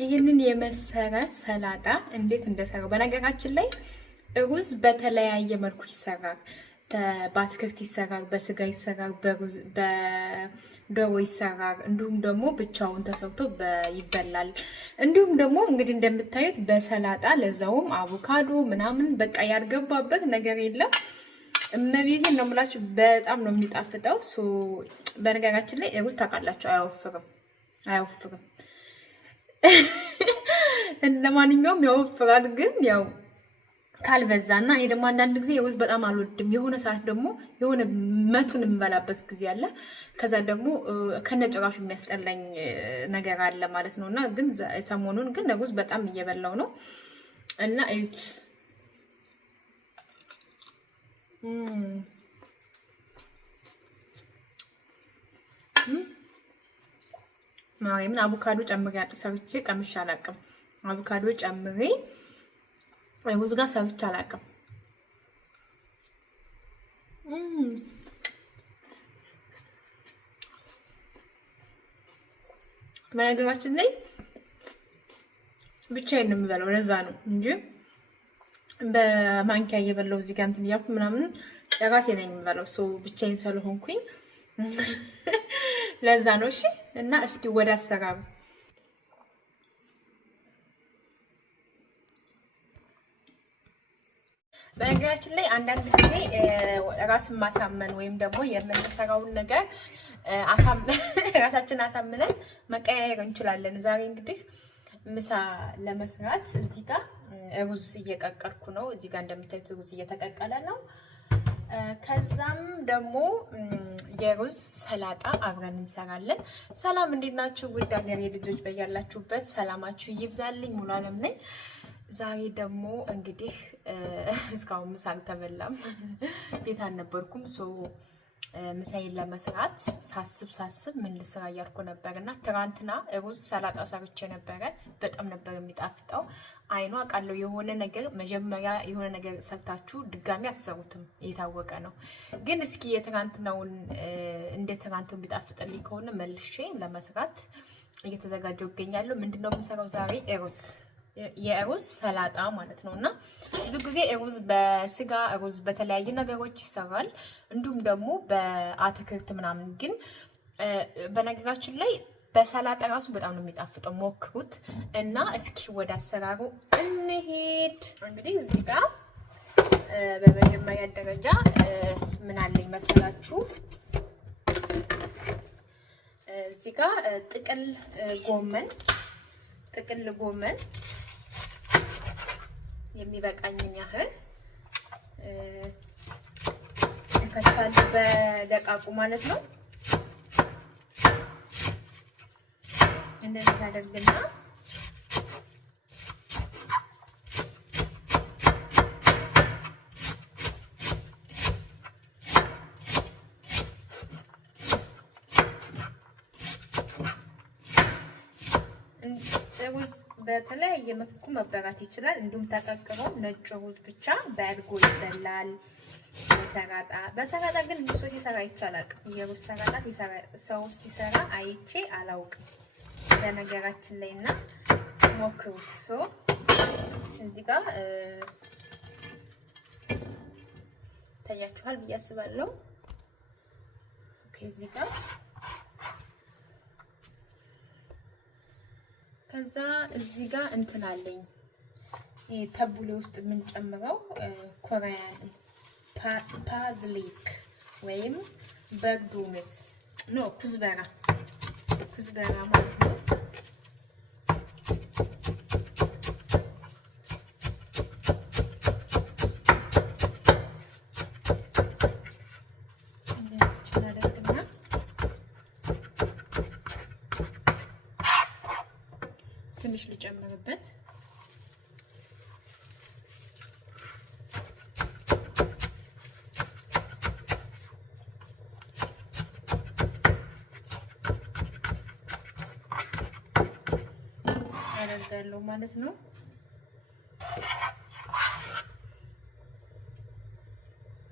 ይሄንን የመሰረ ሰላጣ እንዴት እንደሰራው በነገራችን ላይ ሩዝ በተለያየ መልኩ ይሰራል። በአትክልት ይሰራል፣ በስጋ ይሰራል፣ በዶሮ ይሰራል፣ እንዲሁም ደግሞ ብቻውን ተሰርቶ ይበላል። እንዲሁም ደግሞ እንግዲህ እንደምታዩት በሰላጣ ለዛውም አቮካዶ ምናምን በቃ ያልገባበት ነገር የለም። እመቤቴን ነው የምላችሁ፣ በጣም ነው የሚጣፍጠው። በነገራችን ላይ ሩዝ ታውቃላችሁ አያወፍርም። ለማንኛውም ያወፍራል፣ ግን ያው ካልበዛና እኔ ደግሞ አንዳንድ ጊዜ ሩዝ በጣም አልወድም። የሆነ ሰዓት ደግሞ የሆነ መቱን የምበላበት ጊዜ አለ። ከዛ ደግሞ ከነጭራሹ የሚያስጠላኝ ነገር አለ ማለት ነውና፣ ግን ሰሞኑን ግን ሩዝ በጣም እየበላው ነው እና እዩት። ማርያምን አቮካዶ ጨምሬ ሰርቼ ቀምሼ አላውቅም። አቮካዶ ጨምሬ ሩዝ ጋር ሰርቼ አላውቅም። በነገራችን ላይ ብቻዬን ነው የምበላው፣ ለዛ ነው እንጂ በማንኪያ እየበላው እዚህ ጋር እንትን እያልኩ ምናምን ራሴ ነኝ የምበላው። ብቻዬን ስለሆንኩኝ ለዛ ነው። እሺ እና እስኪ ወደ አሰራሩ በነገራችን ላይ አንዳንድ ጊዜ ራስን ማሳመን ወይም ደግሞ የምንሰራውን ነገር ራሳችን አሳምነን መቀያየር እንችላለን። ዛሬ እንግዲህ ምሳ ለመስራት እዚህ ጋር ሩዝ እየቀቀልኩ ነው። እዚህ ጋር እንደምታዩት ሩዝ እየተቀቀለ ነው። ከዛም ደግሞ የሩዝ ሰላጣ አብረን እንሰራለን። ሰላም እንዴት ናችሁ? ውድ ሀገሬ ልጆች በያላችሁበት ሰላማችሁ ይብዛልኝ። ሙሉ አለም ነኝ። ዛሬ ደግሞ እንግዲህ እስካሁን ምሳ አልተበላም፣ ቤት አልነበርኩም። ምሳዬን ለመስራት ሳስብ ምን ልስራ እያልኩ ነበርና ትናንትና ሩዝ ሰላጣ ሰርቼ ነበረ። በጣም ነበር የሚጣፍጠው። አይኗ ቃለው የሆነ ነገር መጀመሪያ የሆነ ነገር ሰርታችሁ ድጋሚ አትሰሩትም፣ የታወቀ ነው። ግን እስኪ የትናንትናውን እንደ ትናንቱ ቢጣፍጥልኝ ከሆነ መልሼ ለመስራት እየተዘጋጀው እገኛለሁ። ምንድነው የምሰራው ዛሬ? የሩዝ ሰላጣ ማለት ነውና ብዙ ጊዜ ሩዝ በስጋ ሩዝ በተለያዩ ነገሮች ይሰራል፣ እንዲሁም ደግሞ በአትክልት ምናምን። ግን በነገራችን ላይ በሰላጣ ራሱ በጣም ነው የሚጣፍጠው፣ ሞክሩት እና እስኪ ወደ አሰራሩ እንሄድ። እንግዲህ እዚህ ጋር በመጀመሪያ ደረጃ ምን አለኝ መሰላችሁ? እዚህ ጋር ጥቅል ጎመን የሚበቃኝን ያህል እንከትፋለሁ፣ በደቃቁ ማለት ነው። እንደዚህ አደርግና ሩዝ በተለያየ መልኩ መበራት ይችላል። እንዲሁም ተቀቅሎ ነጭ ሩዝ ብቻ በእርጎ ይበላል። በሰላጣ ግን ብዙ ሲሰራ ይቻላል። የሩዝ ሰላጣ ሲሰራ አይቼ አላውቅም በነገራችን ላይ እና ሞክሩት። እዚህ ጋር ታያችኋል ብዬ አስባለሁ። እዚህ ጋር ከዛ እዚህ ጋር እንትን አለኝ ተቡሌ ውስጥ የምንጨምረው ኮሪያን ፓዝሊክ ወይም በርዱምስ ነው፣ ኩዝበራ ማለት ነው። ትንሽ ልጨምርበት። አደርጋለሁ ማለት ነው።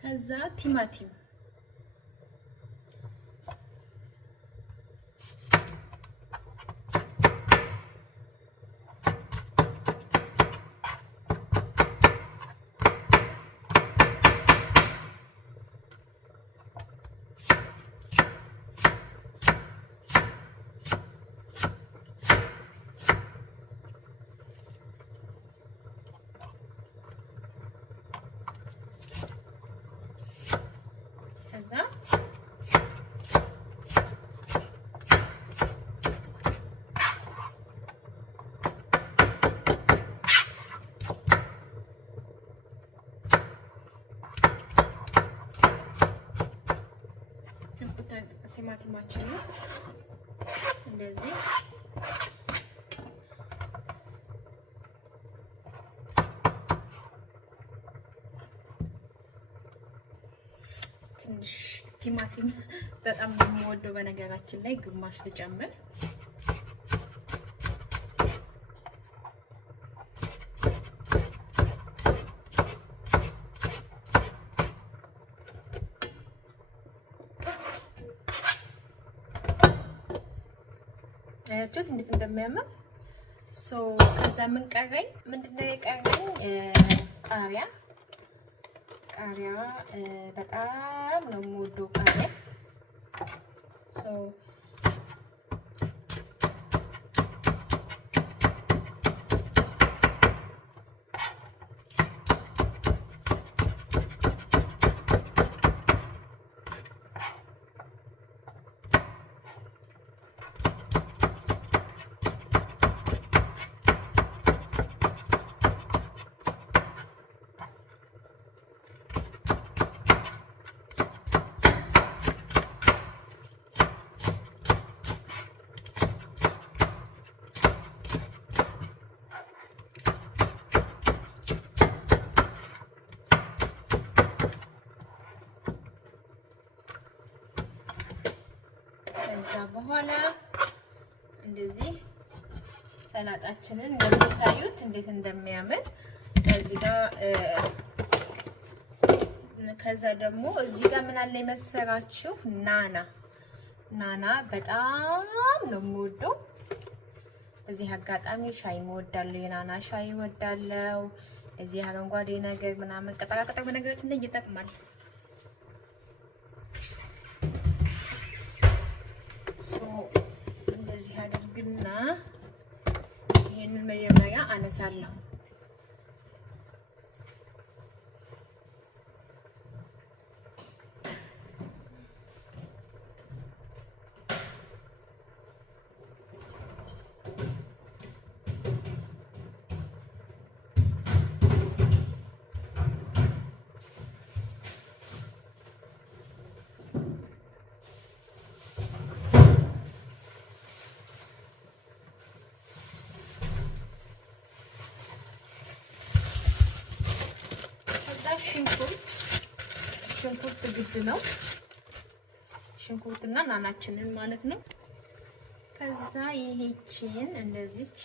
ከዛ ቲማቲም ቲማቲም በጣም ነው የምወደው። በነገራችን ላይ ግማሽ ልጨምር። አያችሁት እንዴት እንደሚያምር። ከዛ ምን ቀረኝ? ምንድነው የቀረኝ? ቃሪያ በጣም ነው የምወደው ቃሪያ። ከዛ በኋላ እንደዚህ ሰላጣችንን እንደምታዩት እንዴት እንደሚያምር እዚህ ጋር ከዛ ደግሞ እዚህ ጋር ምን አለ የመሰራችሁ ናና በጣም ነው የምወደው። እዚህ አጋጣሚ ሻይ እወዳለሁ፣ የናና ሻይ እወዳለሁ። እዚህ አረንጓዴ ነገር ምናምን ቀጠቃጠቅ ነገሮች እንደ ይጠቅማል። እንደዚህ አድርግና ይሄንን መጀመሪያ አነሳለሁ። ሽንኩርት ግድ ነው። ሽንኩርትና ናናችንን ማለት ነው። ከዛ ይሄችን እንደዚች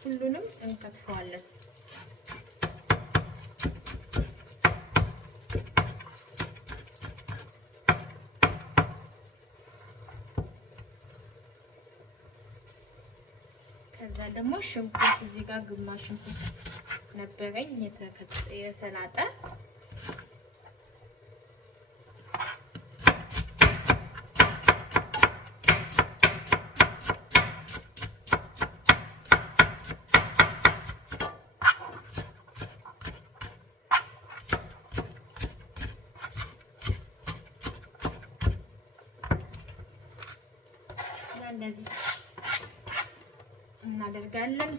ሁሉንም እንከትፈዋለን። ከዛ ደግሞ ሽንኩርት እዚህ ጋር ግማሽ ሽንኩርት ነበረኝ የተላጠ እንደዚህ እናደርጋለን።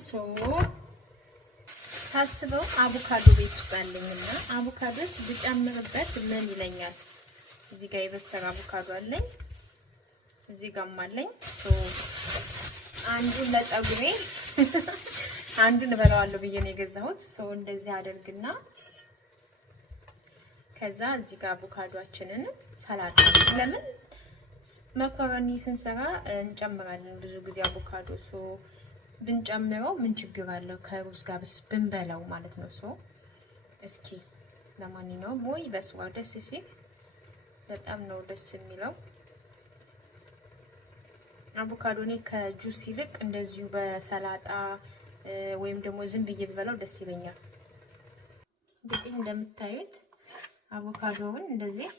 ሳስበው አቮካዶ ቤት ውስጥ አለኝና አቮካዶስ ብጨምርበት ምን ይለኛል? እዚህ ጋር የበሰለ አቮካዶ አለኝ፣ እዚህ ጋርም አለኝ። አንዱን ለፀጉሬ አንዱን እበላዋለሁ ብዬ ነው የገዛሁት። እንደዚህ አደርግና ከዛ እዚህ ጋር አቮካዶአችንን ሰላጣ ለምን መኮረኒ ስንሰራ እንጨምራለን ብዙ ጊዜ አቮካዶ ብንጨምረው ምን ችግር አለው? ከሩዝ ጋር ብንበላው ማለት ነው። እስኪ ለማንኛውም ወይ በስዋው ደስ ሲል በጣም ነው ደስ የሚለው። አቮካዶ እኔ ከጁስ ይልቅ እንደዚሁ በሰላጣ ወይም ደግሞ ዝም ብዬ ብበላው ደስ ይለኛል። እንግዲህ እንደምታዩት አቮካዶውን እንደዚህ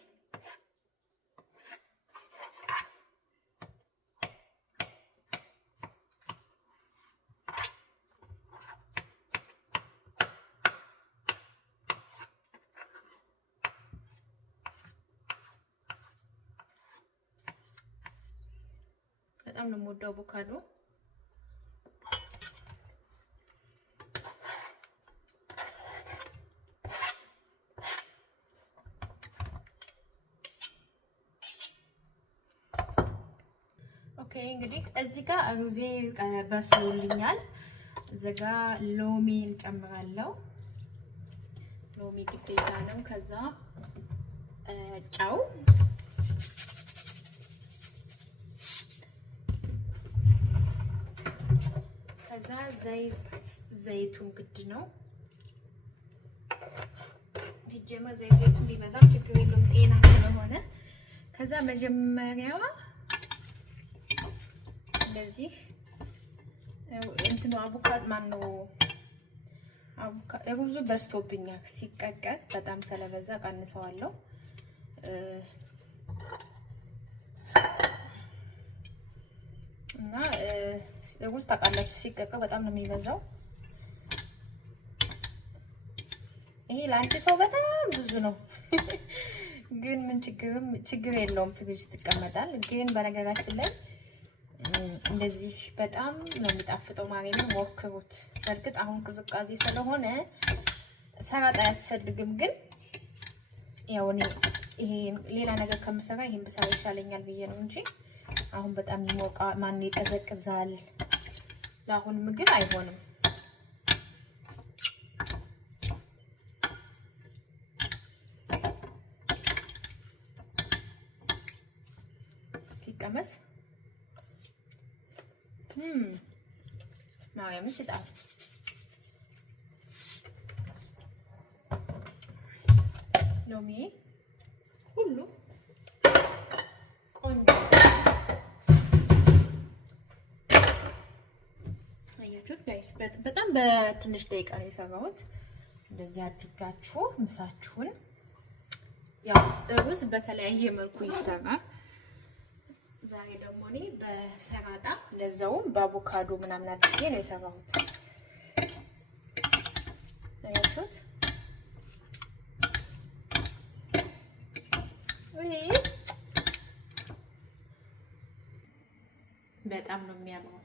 በጣም ነው የምወደው አቮካዶ። ኦኬ እንግዲህ እዚህ ጋር ሩዜ በስሎልኛል። እዚህ ጋር ሎሚ እንጨምራለሁ። ሎሚ ግዴታ ነው። ከዛ ጨው፣ ከዛ ዘይቱን ግድ ነው። ሲጀመር ዘይቱን ቢበዛም ችግር የለውም ጤና ስለሆነ። ከዛ መጀመሪያ እንደዚህ እንትኑ አቮካዶ ማነው ሩዙ በስቶብኛል ሲቀቀል በጣም ስለበዛ ቀንሰዋለሁ። እና ሩዝ ታውቃላችሁ ሲቀቀል በጣም ነው የሚበዛው። ይሄ ለአንድ ሰው በጣም ብዙ ነው ግን ምን ችግር የለውም ፍሪጅ ይቀመጣል። ግን በነገራችን ላይ እንደዚህ በጣም ነው የሚጣፍጠው ማለት ነው። ሞክሩት። በእርግጥ አሁን ቅዝቃዜ ስለሆነ ሰላጣ አያስፈልግም። ግን ያው እኔ ይሄ ሌላ ነገር ከምሰራ ይሄን ብሰራ ይሻለኛል ብዬ ነው እንጂ አሁን በጣም ይሞቃል፣ ማን ይቀዘቅዛል። ለአሁን ምግብ አይሆንም። እስኪቀመስ ማርያም ይጣል ሎሚ ሁሉ ቆንጆ አያችሁት ጋይስ። በጣም በትንሽ ደቂቃ ነው የሰራሁት። እንደዚህ አድርጋችሁ ምሳችሁን ያው ሩዝ በተለያየ መልኩ ይሰራል። ዛሬ ደግሞ እኔ በሰላጣ ለዛውም በአቮካዶ ምናምን አድርጌ ነው የሰራሁት። አያችሁት? በጣም ነው የሚያምረው።